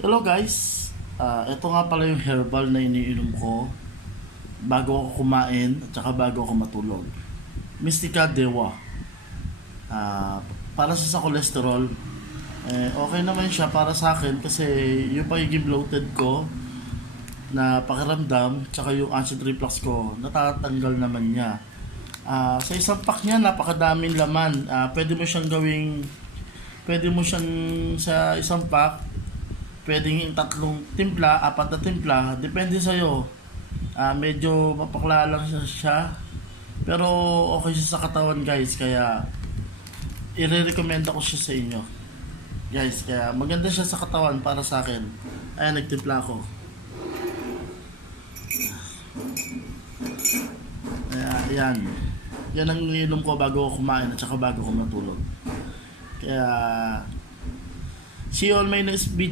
Hello guys, ito nga pala yung herbal na iniinom ko bago ako kumain at saka bago ako matulog. Mystica Dewa. Para sa cholesterol, okay naman siya para sa akin kasi yung pagiging bloated ko na pakiramdam tsaka yung acid reflux ko natatanggal naman niya. Sa isang pack niya napakadaming laman. Pwede mo siyang sa isang pack pwedeng yung 3 timpla, 4 na timpla, depende sa'yo. Medyo mapakla lang siya, pero okay siya sa katawan guys, kaya i-recommend ko siya sa inyo guys, kaya maganda siya sa katawan para sa akin. Ayan, nagtimpla ako. Ayan, yan ang ininom ko bago ako kumain at saka bago ako matulog. Kaya see you on my next video.